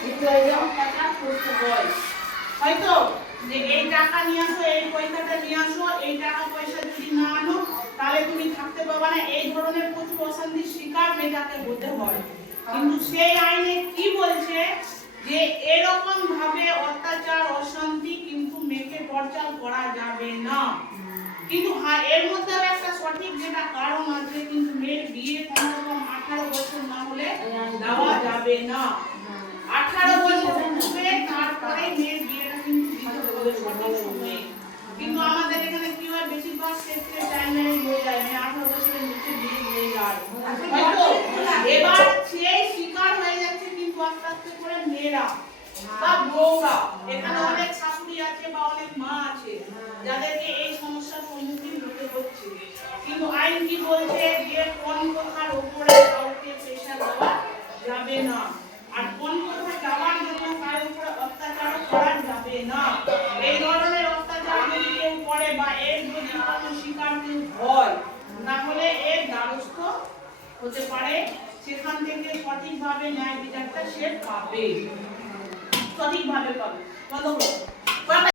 কিছুটা হলেও অত্যাচার করতে হয়। হয়তো যে এই টাকা নিয়ে আসো, এই পয়সাটা নিয়ে আসো, এই টাকা পয়সা যদি না আনো তাহলে তুমি থাকতে পারবে না, এই ধরনের প্রচুর অশান্তির শিকার মেয়েটাকে হতে হয়। কিন্তু সেই আইনে কি বলছে যে এরকম ভাবে অত্যাচার অশান্তি কিন্তু মেয়েকে টর্চার করা যাবে না। কিন্তু হ্যাঁ, এর মধ্যে একটা সঠিক যেটা কারণ আছে, কিন্তু মেয়ের বিয়ে কমসে 18 বছর না হলে দেওয়া যাবে না। 18 বছর হবে তারপরে মেয়ের বিয়েটা কিন্তু দিতে হবে সঠিক সময়ে। কিন্তু আমাদের এখানে কি হয়, বেশিরভাগ ক্ষেত্রে চাইল্ড ম্যারেজ হয়ে যায়, 18 বছরের নিচে বিয়ে হয়ে যায়। হয়তো এবার সেই শিকার হয়ে যাচ্ছে কিন্তু আস্তে আস্তে করে মেয়েরা বা বউরা। এখানে অনেক শাশুড়ি আছে বা অনেক মা আছে যাদেরকে এই সমস্যার সম্মুখীন হতে হচ্ছে। কিন্তু আইন কি বলছে যে কোন কথার উপরে কাউকে প্রেশার দেওয়া যাবে না, আর কোন কথা যাওয়ার জন্য কারোর উপরে অত্যাচার করা যাবে না। এই ধরনের অত্যাচার যদি কেউ করে বা এর যদি কোনো শিকার কেউ হয়, না হলে এর দ্বারস্থ হতে পারে, সেখান থেকে সঠিকভাবে ন্যায় বিচারটা সে পাবে, সঠিকভাবে পাবে।